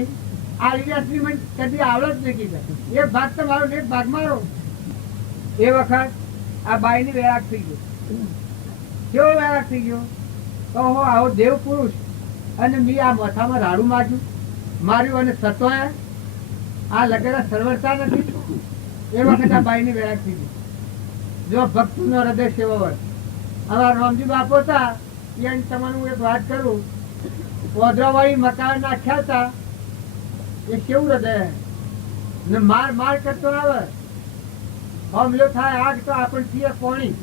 આ વેસણી મને કદી આવડત નહીં કીધા એક ભાગ તમારો ને એક ભાગ મારો એ વખત આ બાઈ ની વૈરાગ થઈ ગયો કેવો વૈરાગ થઈ ગયો તો આવો દેવ પુરુષ અને મેં આ માથામાં રાડું માર્યું અને સતોએ આ લગેલા સરવરતા નથી એ વખત આ બાઈ ની વૈરાગ થઈ ગઈ જો ભક્ત નો હૃદય સેવા હોય અમારા રામજી બાપો હતા એને તમારું એક વાત કરું ઓદરાવાળી મકાન નાખ્યા હતા એ કેવું હૃદય ને માર કરતો આવે હમલો થાય આગ તો આપણે છીએ કોણી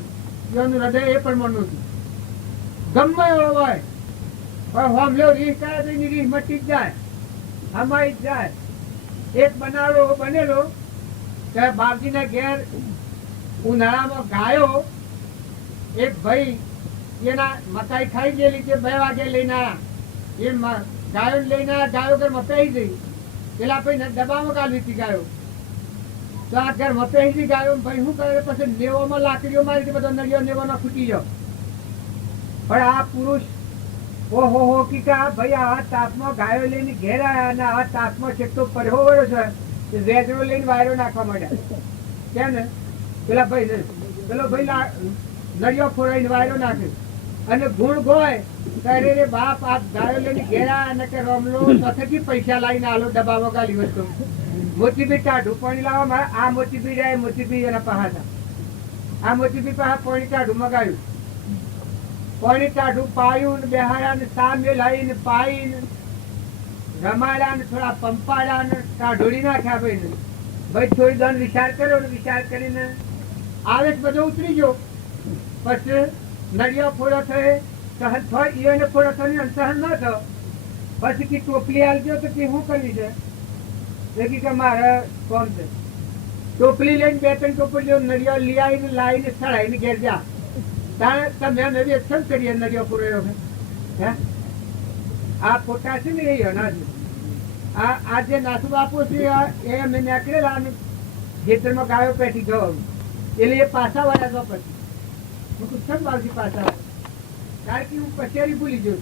એનું હૃદય એ પણ મનનું ગમે એવો હોય પણ હમલો રીહ કરે તો એની રીહ મટી જ જાય હમાઈ જ જાય એક બનેલો કે બાપજીના ઘેર ઉનાળામાં ગાયો એક ભાઈ એના મકાઈ ખાઈ ગયેલી તે 2 વાગે લઈને આવ્યા એ ગાયો લઈને આવ્યા ગાયો ઘરમાં પહેરી ગઈ પેલા ભાઈ ડબ્બામાં ગાલવી હતી ગાયો તો આ ઘરમાં પહેરી ગઈ ગાયો ભાઈ શું કરે પછી નેવોમાં લાકડીઓ મારી બધો નળિયો નેવાનો ખૂટી ગયો પણ આ પુરુષ ઓહો હો કી ભાઈ આ તાપમાં ગાયો લઈને ઘેર આવ્યા અને આ તાપમાં છેટો પડ્યો વળ્યો છે વેજરો લઈને વાયરો નાખવા માંડ્યા કેમ ને પેલા ભાઈ પેલો ભાઈ નળિયો ફોડાઈને વાયરો નાખે અને ગુણ ગોય ત્યારે રે બાપ આ ગાયો લઈને ઘેરા અને કે રમલો સાથેથી પૈસા લાવીને આલો ડબ્બામાં ગાલી વસ્તુ મોતીબી ટાઢું પાણી લાવવા આ મોતીબી જાય મોતીબી એના પહાડા આ મોતીબી પહા પાણી ટાઢું મગાવ્યું પાણી ટાઢું પાયું ને બેહાડ્યા ને સામે લાવીને પાઈને રમાડ્યા ને થોડા પંપાડ્યા ને ટાઢોડી નાખ્યા ભાઈ ભાઈ થોડી દન વિચાર કર્યો ને વિચાર કરીને આવેશ બધો ઉતરી ગયો પછી નળિયો ફોડો થયો સહન થયો એને ફોડો થયો સહન ન થયો પછી કે ટોપલી આલજો તો કે શું કરવી છે કે મારે કોમ છે ટોપલી લઈને 2-3 ટોપલીઓ નળિયો લઈ આવીને લાવીને સળાઈને ઘેર જા તમે નવી એક્શન કરીએ નળિયો પૂરો હે આ ફોટા છે ને એ અનાજ આ જે નાસુ બાપુ છે એ અમે નીકળેલા અને ખેતરમાં ગાયો પેટી ગયો એટલે એ પાછા વાળા પછી હું કુછમ બાવજી પાછા કારણ કે હું કચેરી ભૂલી ગયો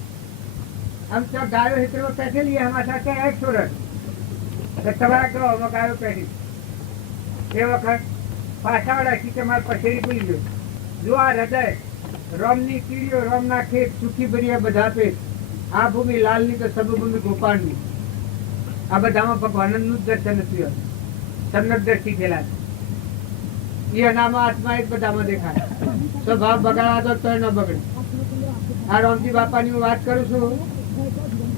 આમ તો ગાયો ખેતરમાં પેઠેલી અમારા સાથે એક છોડ તમારા ગાયોમાં ગાયો પેઠી એ વખત પાછા વાળા કે તમારે કચેરી ભૂલી ગયો જો આ હૃદય રોમની કીડીઓ રોમના ખેત સુખી ભર્યા બધા પેટ આ ભૂમિ લાલની તો સબભૂમિ ગોપાળની આ બધામાં ભગવાનનું જ દર્શન થયું સમ્યક દ્રષ્ટિ થયેલા એ અનામાં આત્મા એક બધામાં દેખાય સ્વભાવ બગાડવા તો ન બગડે આ રામજી બાપાની હું વાત કરું છું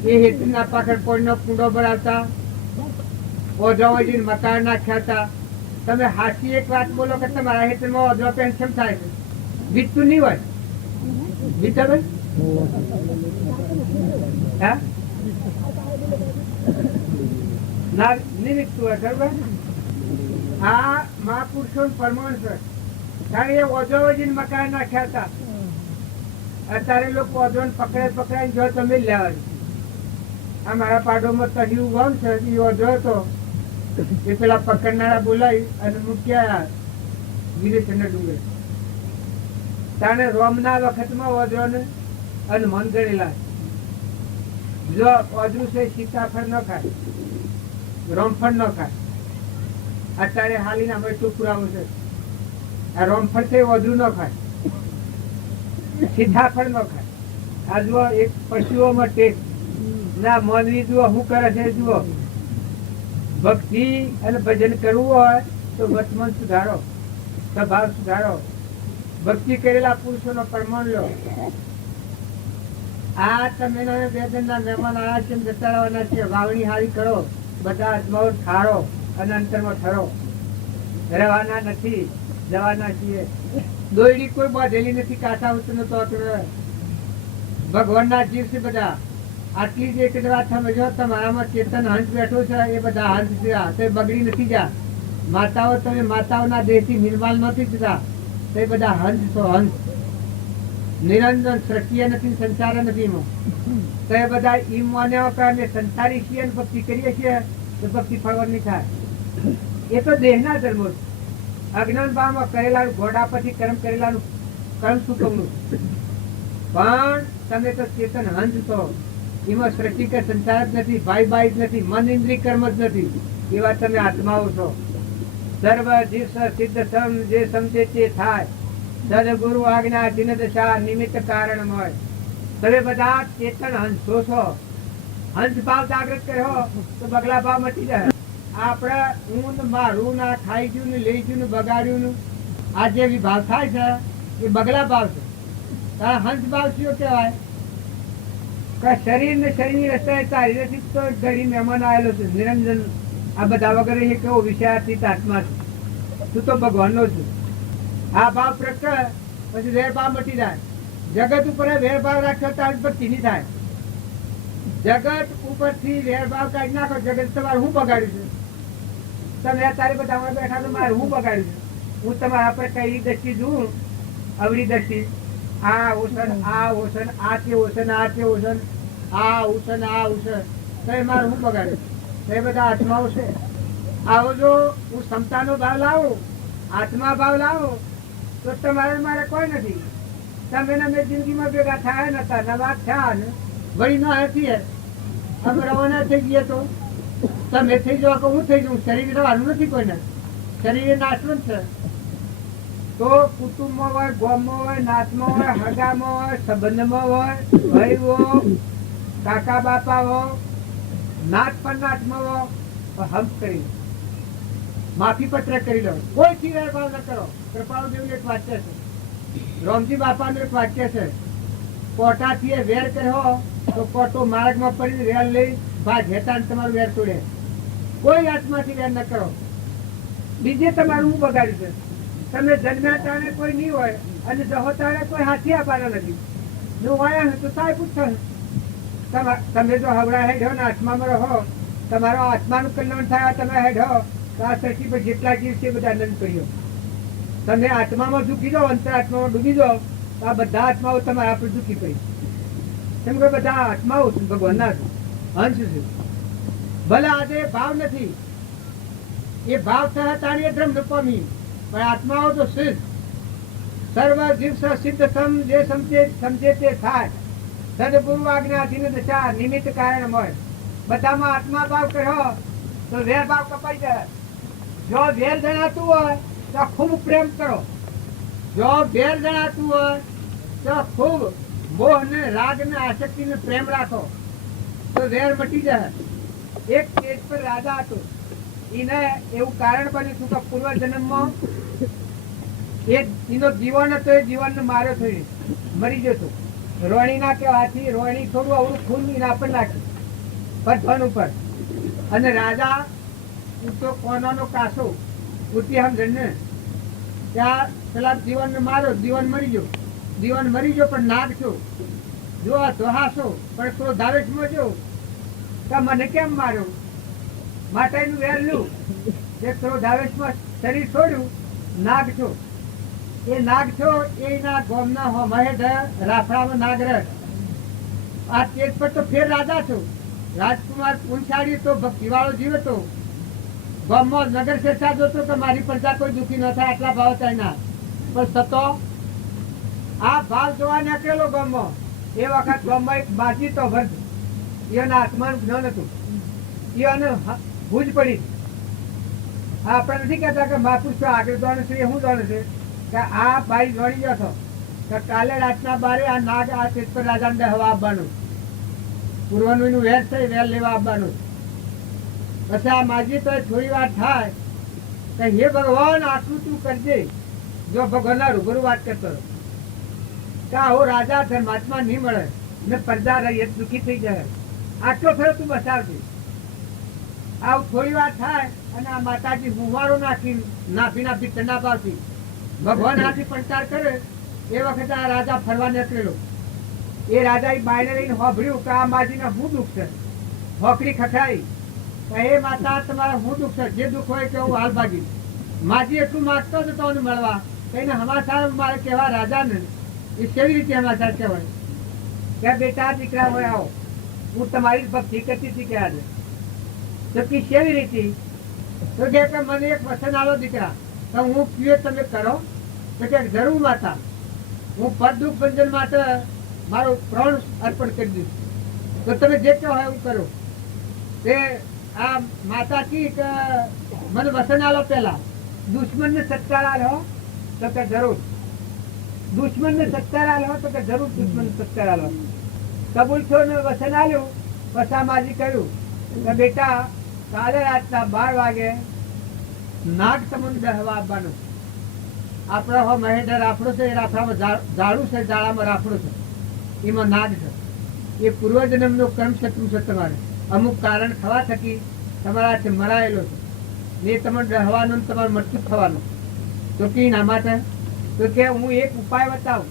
એ હેતુના પાછળ પોળનો કુંડો ભરાવતા ઓઝાઓજીને મકાન નાખ્યા હતા તમે હાથી એક વાત બોલો કે તમારા હેતુમાં ઓઝો પેન્શન થાય છે વીતતું નહીં હોય વીતા ભાઈ હા ના નિમિત્ત હોય ખબર આ મહાપુરુષો પરમાણ છે કારણ એ ઓઝાઓજીને મકાન નાખ્યા હતા અત્યારે લોકો ઓઝોને પકડાઈને જો તમે લેવાની આ મારા પાડોમાં તળિયું ગામ છે એ ઓઝો હતો એ પેલા પકડનારા બોલાવી અને મૂક્યા ગિરીશના ડુંગર તાણે રોમના વખતમાં ઓઝોને અને મન ગણેલા જો ઓઝરું છે સીતાફળ ન ખાય રોમફળ ન ખાય અત્યારે હાલીને અમે શું પુરાવું છે આ રોમફળ છે ઓઝરું ન ખાય સીતાફળ ન ખાય આ જુઓ એક પશુઓમાં ટેક ના માનવી જુઓ શું કરે છે જુઓ ભક્તિ અને ભજન કરવું હોય તો વર્તમાન સુધારો સ્વભાવ સુધારો ભક્તિ કરેલા પુરુષોનો પ્રમાણ લો આ તમે વેદનના મહેમાન આવ્યા છે જતાડવાના છે વાવણી હારી કરો બધા અજમાવો ઠારો અને અંતરમાં ઠરો રહેવાના નથી જવાના છીએ દોયડી કોઈ બાંધેલી નથી કાંઠા ઉતરનો તો ભગવાનના જીવ છે બધા આટલી જ એક વાત સમજો તમારામાં ચેતન હંસ બેઠો છે એ બધા હંસ છે તે બગડી નથી જા માતાઓ તમે માતાઓના દેહથી નિર્માલ નથી થતા તે બધા હંસ છો હંસ નિરંજન સૃષ્ટિ નથી સંસાર નથી એમાં તો એ બધા ઈમ માન્યા કારણે સંસારી છીએ ભક્તિ કરીએ છીએ તો ભક્તિ ફળવા નહીં થાય એ તો દેહના ધર્મો અજ્ઞાન ભાવમાં કરેલા ઘોડા પછી કર્મ કરેલાનું કર્મ શું કહું પણ તમે તો ચેતન હંસ છો એમાં સૃષ્ટિ કે સંસાર જ નથી ભાઈ ભાઈ જ નથી મન ઇન્દ્રિય કર્મ જ નથી એવા તમે આત્માઓ છો સર્વ જીવ સિદ્ધ સમ જે સમજે તે થાય સદગુરુ આજ્ઞા દિન દશા નિમિત્ત કારણમય તમે બધા ચેતન હંસો છો હંસ ભાવ જાગૃત કર્યો તો બગલા ભાવ મટી જાય આપણે હું મારું ના ખાઈ ગયું ને લઈ ગયું ને બગાડ્યું ને આ જે વિભાવ થાય છે એ બગલા ભાવ છે હંસ ભાવ શું કહેવાય શરીર ને શરીર રસ્તે તારી નથી તો ઘડી મહેમાન આવેલો છે નિરંજન આ બધા વગર એ કેવો વિષયાતીત આત્મા છે તું તો ભગવાન નો છું આ ભાવ પ્રગટ પછી વેરભાવ મટી જાય જગત ઉપર વેરભાવ રાખ્યો તારી ભક્તિ નહીં થાય જગત ઉપરથી વેરભાવ કાઢી નાખો જગત તમારે હું બગાડ્યું છે તમે અત્યારે બધા બેઠા તો મારે હું બગાડ્યું છે હું તમારા પર કઈ દ્રષ્ટિ જોઉં અવળી દ્રષ્ટિ આ ઓશન આ ઓશન આ તે ઓશન આ તે ઓશન આ ઓશન આ ઓશન તો એ મારે શું બગાડે? એ બધા આત્માઓ છે. આવો જો હું ક્ષમતાનો ભાવ લાવું, આત્મા ભાવ લાવો તો તમારે મારે કોઈ નથી. તમે ને મેં જિંદગીમાં ભેગા થયા નતા, નવા થયા ને વળી ન હતી. અમે રવાના થઈ ગયા તો તમે થઈ જાઓ કે હું થઈ જાઉં, શરીર રહેવાનું નથી કોઈને. શરીર નાશવંત છે. તો કુટુંબમાં હોય, ગામમાં હોય, નાતમાં હોય, હગામાં હોય, સંબંધમાં હોય, ભાઈઓ કાકા બાપા હો, નાત પર નાતમાં હો, હમ કરી લો, માફી પત્ર કરી લો. કોઈ થી વેરભાવ ન કરો. કૃપાળુદેવ એક વાક્ય છે, રામજી બાપાનું એક વાક્ય છે, કોટાથી વેર કર્યો તો કોટો માર્ગમાં પડી રેલ લઈ ભાગ હેતા તમારું વેર તોડે. કોઈ આત્માથી વેર ન કરો. બીજે તમારું હું બગાડ્યું છે? તમે જન્મ્યા તાણે કોઈ નહીં હોય અને જહો તાણે કોઈ હાથી આપવાના નથી. જો વાયા તો સાહેબ પૂછો. તમે જો હવડા હેઠો ને આત્મામાં રહો, તમારો આત્માનું કલ્યાણ થાય. તમે હેઠો તો આ સૃષ્ટિ પર જેટલા જીવ છે બધા આનંદ કર્યો. તમે આત્મામાં ઝૂકી જાઓ, અંતરાત્મામાં ડૂબી જાઓ તો આ બધા આત્માઓ તમારા પર ઝૂકી પડી. કેમ કે બધા આત્માઓ ભગવાનના અંશ છે. ભલે આજે ભાવ નથી, એ ભાવ સહતાની ધર્મ ન પામી, પણ આત્માઓ તો સિદ્ધ. સર્વ જીવ સિદ્ધ સમ જે સમજે તે થાય. સદગુરુ આજ્ઞાધીન દશા નિમિત્ત કારણ હોય. બધામાં આત્મા ભાવ કર્યો તો વેર ભાવ કપાઈ જાય. જો વેર જણાતું હોય તો ખૂબ પ્રેમ કરો. જો વેર જણાતું હોય તો ખૂબ મોહ ને રાગ ને આસક્તિ ને પ્રેમ રાખો તો વેર મટી જાય. એક સ્ટેજ પર રાજા હતો. એને એવું કારણ બન્યું હતું કે પૂર્વ જન્મમાં એનો જીવન હતો, એ જીવન માર્યો થયો, મરી જતો. રોહિણી ના કહેવાથી રોહિણી થોડું અવળું ખૂન એના પર નાખ્યું ધન ઉપર. અને રાજા તો કોનાનો કાસો ઉઠી સમજણ ને ત્યાં પેલા જીવન માર્યો, જીવન મરી ગયો. જીવન મરી ગયો પણ નાગ છો, જો દોહાશો પણ ક્રોધાવેશમાં જો તો મને કેમ માર્યો? માટે એનું વેર લ્યું કે ક્રોધાવેશમાં શરીર છોડ્યું. નાગ છો, એ નાગ છો એના ગોમના હો મહેદ રાફડામાં નાગ રહે. આ તેજ પર તો ફેર રાજા છો. રાજકુમાર પુનસાડી તો ભક્તિવાળો જીવ હતો. ગામમાં નગર શેષા જોતો કે મારી પ્રજા કોઈ દુઃખી ન થાય, આટલા ભાવ થાય ના. પણ સતો આ ભાવ જોવા નીકળેલો ગામમાં. એ વખત ગામમાં એક બાજી તો વર્ગ, એના આત્માનું જ્ઞાન હતું. એને ભૂજ પડી. આપણે નથી કહેતા કે મહાપુરુષો આગળ દોડે છે. એ શું દોડે છે કે આ ભાઈ દોડી ગયો હતો કે કાલે રાતના બારે આ નાગ આ ચેતપર રાજાને હવા આપવાનું, પૂર્વનું એનું વેર છે, વેર લેવા આપવાનું. પછી આ માજી તો થોડી વાર થાય કે હે ભગવાન આટલું તું કરજે. જો ભગવાનના રૂબરૂ વાત કરતો કે આવો રાજા ધર્માત્મા નહીં મળે ને પ્રજા રહી દુઃખી થઈ જાય, આટલો ફેર તું બચાવજે. આવું થોડી વાર થાય અને આ માતાજી હુંવારો નાખી નાભી નાભી ઠંડા પાવતી ભગવાન હાથી પડકાર કરે. એ વખતે આ રાજા ફરવા નીકળેલો. એ રાજા બાયને લઈને હોભળ્યું કે આ માજીને શું દુઃખ છે. હોકરી ખખડાઈ કે હે માતા તમારે શું દુઃખ છે? જે દુઃખ હોય કે હું હાલ ભાગી. માજી એટલું માગતો જ હતો મળવા. એને હમાસાર મારે કહેવા રાજાને એ કેવી રીતે હમાસાર કહેવાય કે બેટા દીકરા હોય આવો, હું તમારી ભક્તિ કરતી હતી કે આજે તો કે કેવી રીતે? તો કે મને એક વસન આલો દીકરા, તો હું પીએ તમે કરો? તો કે જરૂર માતા, હું પર દુઃખ ભંજન માટે મારો પ્રાણ અર્પણ કરી દઈશ. તો તમે જે કહો એવું કરો. તે આ માતા કી કે મને વસન આલો પેલા, દુશ્મન ને સત્કાર આલો તો કે જરૂર. દુશ્મન ને સત્કાર આલો તો કે જરૂર દુશ્મન ને સત્કાર આલો. કબૂલ થયો ને વસન આલ્યું. પછી માજી કહ્યું કે બેટા કાલે રાતના 12 વાગે નાગ સમુદ્ર હવા આપવાનું. આપણો હો મહેન્દ્ર રાફડો છે, એ રાફડામાં ઝાડું છે, ઝાડામાં રાફડો છે, એમાં નાગ છે. એ પૂર્વજન્મનો કર્મ શત્રુ છે. તમારે અમુક કારણ થવા થકી તમારા મરાયેલો છે ને તમારે રહેવાનું, તમારું મૃત્યુ થવાનું. તો કે ના માટે તો કે હું એક ઉપાય બતાવું,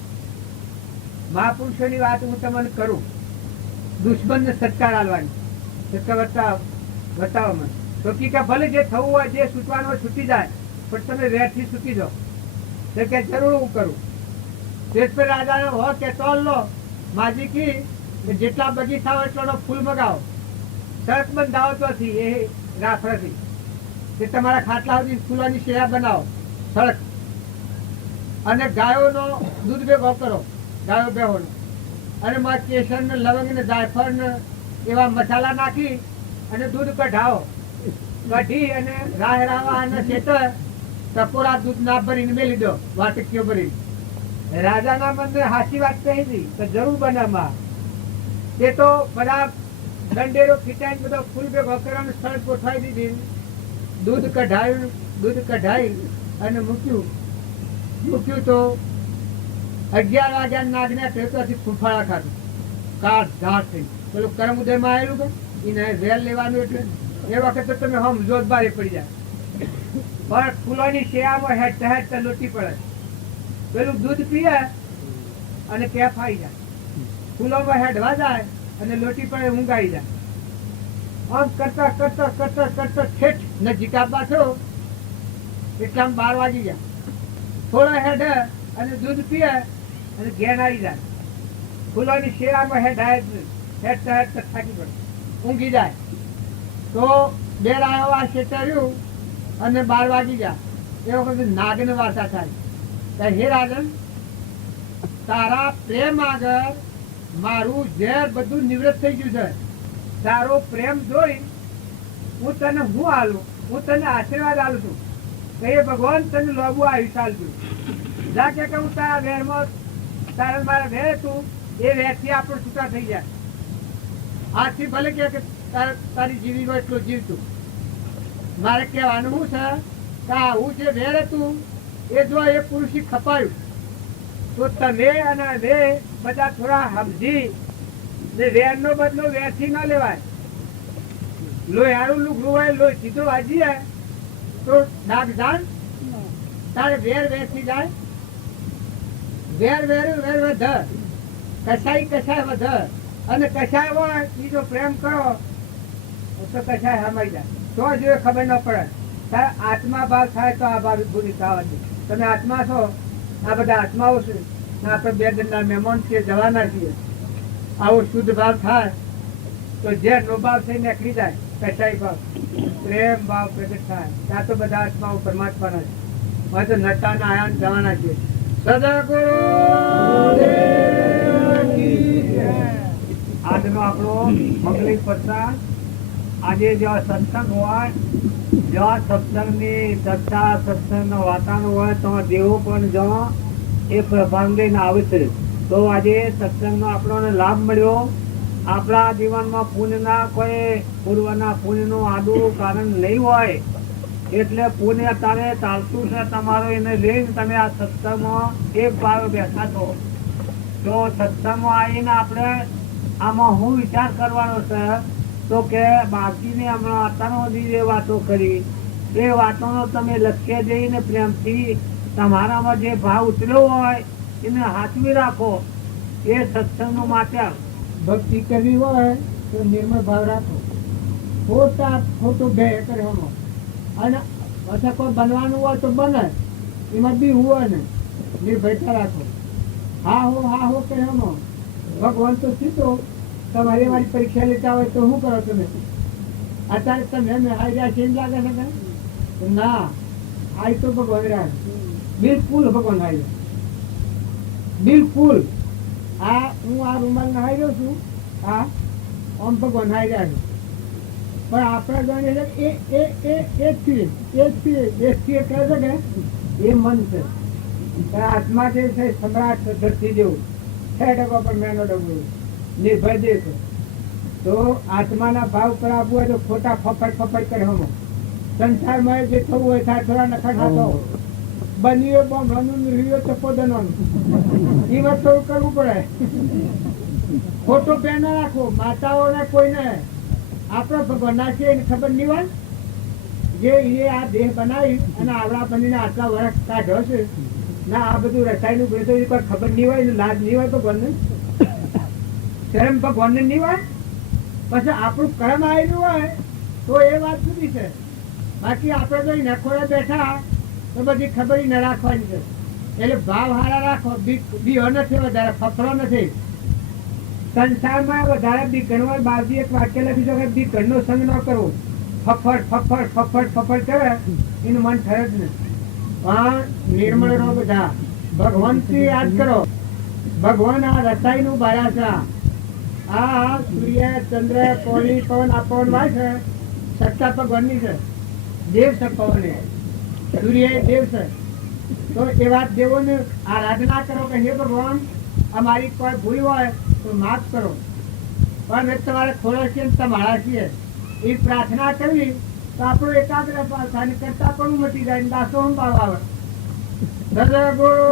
મહાપુરુષોની વાત હું તમને કરું. દુશ્મનને સત્કાર આલવાની બતાવો મને. તો કે ભલે જે થવું હોય, જે છૂટવાનું હોય છૂટી જાય, પણ તમે વેરથી છૂટી જાઓ. તો કે જરૂર હું કરું. તેજ પર રાજાને હો કે તોલ લો માજી કી કે જેટલા બગીચા હોય એટલો ફૂલ મગાવો, શરત બંધાવો તો એ રાફડાથી કે તમારા ખાટલા સુધી ફૂલોની શેરા બનાવો સડક, અને ગાયોનો દૂધ ભેગો કરો, ગાયો બેહોનો, અને માં કેસર ને લવંગ ને જાયફળ ને એવા મસાલા નાખી અને દૂધ કઢાવો, કઢી અને રાહ રાવા અને શેતર ટપોરા દૂધ ના ભરીને મેલી દો વાટકીઓ ભરી. રાજાના મનને હાચી વાત કહી હતી તો જરૂર બને માં. તે તો બધા દંડેરો ખીચાઈને બધો ફૂલ ભેગો કરવાનું સ્થળ ગોઠવાઈ દીધી, દૂધ કઢાઈ અને મૂક્યું તો 11 વાગ્યા નાગને ટેકવાથી ફૂફાળા ખાધું, કાઢ ધાર થઈ પેલું કરમ ઉદયમાં આવેલું કે એને વેલ લેવાનું, એટલે એ વખતે તમે હમ જોત બારે પડી જાય. પણ ફૂલોની શેયામાં હેઠ લોટી પડે, પેલું દૂધ પીએ અને કેફ આવી જાય, ફૂલોમાં હેડવા જાય અને લોટી પડે ઊંઘ આવી જાય. આમ કરતા કરતા કરતા કરતા ઠેઠ નજીક આપવા છો એટલામાં 12 વાગી ગયા. થોડો હેડ અને દૂધ પીએ અને ઘેર આવી જાય, ફૂલોની શેરામાં હેઠતા થાકી પડે, ઊંઘી જાય. તો બે રાયો આ શેતર્યું અને 12 વાગી ગયા. એ વખતે નાગને વાર્તા થાય, હે રાજન, તારા પ્રેમ આગળ મારું ઝેર બધું નિવૃત્ત થઈ ગયું છે. તારો પ્રેમ જોઈ હું તને આલું, હું તને આશીર્વાદ આલું છું કે એ ભગવાન તને લોબુ આવ્યું ચાલતું. જા કે હું તારા વેરમાં તારા મારા વેર તું એ વેરથી આપણું છૂટા થઈ જાય. આજથી ભલે કે તારી જીવી હોય એટલું જીવતું. મારે કહેવાનું શું છે કે આવું જે વેર હતું એ જો એ પુરુષી ખપાયું તો તમે અને વે બધા થોડા સમજી ને વેરનો બદલો વેરથી ન લેવાય. લોહી હારું લુગડું હોય, લોહી સીધો વાજી તો નાગ જાણ તારે વેર વેરથી જાય. વેર વધ, કસાય વધ, અને કસાય હોય એ જો પ્રેમ કરો તો કસાય હમાઈ જાય. તો જ ખબર ન પડે. તારે આત્મા ભાવ થાય તો આ ભાવ ભૂલી થવા દે. તમે આત્મા છો, આ બધા આત્માઓ છે, આપણે 2 દિનના મહેમાન છીએ, જવાના છીએ. આવો શુદ્ધ ભાવ થાય તો જે નો ભાવ થઈ નીકળી જાય, કસાય ભાવ પ્રેમ ભાવ પ્રગટ થાય. ત્યાં તો બધા આત્માઓ પરમાત્માના છે. હવે તો નટાના આયા જવાના છીએ. સદગુરુ આજનો આપણો મંગલિક પ્રસંગ. આજે જો સત્સંગ હોય, જો સત્સંગની ચર્ચા, સત્સંગનું વાતાવરણ હોય તો દેવો પણ જો એ પ્રભાવ લઈને આવે છે. તો આજે સત્સંગનો આપણને લાભ મળ્યો. આપણા જીવનમાં પુણ્યના કોઈ પૂર્વના પુણ્યનું આદું કારણ નહીં હોય, એટલે પુણ્ય તારે ચાલતું છે તમારું, એને લઈને તમે આ સત્સંગમાં એક ભાવે બેઠા છો. તો સત્સંગમાં આવીને આપણે આમાં હું વિચાર કરવાનો છે તો કે બાકીની હમણાં અત્યાર સુધી જે વાતો કરી એ વાતોનો તમે લક્ષ્ય જઈને પ્રેમથી તમારામાં જે ભાવ ઉતર્યો હોય એને હાચવી રાખો. એ સત્સંગનું માધ્યમ. ભક્તિ કરવી હોય તો નિર્મળ ભાવ રાખો, ખોટું ભેય કર્યો અને પાછા કોઈ બનવાનું હોય તો બને, એમાં બી હોય ને નિર્ભયતા રાખો. હા હો કર્યો ભગવાન તો સીધો તમારી મારી પરીક્ષા લેતા હોય તો શું કરો તમે? અત્યારે તમે હાઈ રહ્યા છે એમ લાગે છે ના, આઈ તો ભગવાન રહ્યા બિલકુલ, ભગવાન હાઈ બિલકુલ. આ હું આ રૂમાલ નહાઈ રહ્યો છું, હા આમ ભગવાન હાઈ રહ્યા છે. પણ આપણા ગણે એક કહે છે કે એ મન છે, આત્મા જે છે સમ્રાટ છે, ધરતી જેવું 6% પણ મેનો ડબો નિર્ભય દે છે. તો આત્માના ભાવ પર આવવું હોય તો ખોટા ફફડ કરે. હમો સંસારમાં જે થવું હોય થાય, થોડા નખા ખાતો બન્યો બનવાનું રહ્યો ચપોદનવાનું એ વાત તો કરવું પડે. ખોટો પે ના રાખો. માતાઓને કોઈને આપણા ભગવાનના છે એને ખબર નહીં હોય જે એ આ દેહ બનાવી અને આવડા બનીને આટલા વર્ષ કાઢ્યો છે ના, આ બધું રસાયણું કોઈ ખબર નહીં હોય, લાજ નહીં હોય ભગવાનને, શરમ ભગવાનને નહીં હોય. પછી આપણું કર્મ આવેલું હોય તો એ વાત સુધી છે. બાકી આપણે તો નખોડે બેઠા તો બધી ખબર ન રાખવાની છે. એટલે ભાવ હારા રાખો, બીઓ નથી વધારે, ફફડો નથી. સંસારમાં વધારે બીકણવા બાજી એક વાક્ય લખી શકો, બીકણનો સંગ ન કરવો. ફફડ ફફડ ફફડ ફફડ કરે એનું મન ઠરે જ નહીં. હા, નિર્મળ રહો બધા, ભગવાન થી યાદ કરો. ભગવાન આ રસાઈ નું બાળા છે. આ સૂર્ય ચંદ્ર પાણી પવન આ પવન વાય છે, સત્તા ભગવાન ની છે. દેવ છે પવન, સૂર્ય એ દેવ છે. તો એવા દેવોને આરાધના કરો કે હે ભગવાન, અમારી કોઈ ભૂલ હોય તો માફ કરો, પણ મેં તમારે ખોળો છે તમારા છીએ એ પ્રાર્થના કરવી તો આપણું એકાગ્ર થાય, કરતા પણ મટી જાય, દાસો ભાવ આવે. સદગુરુ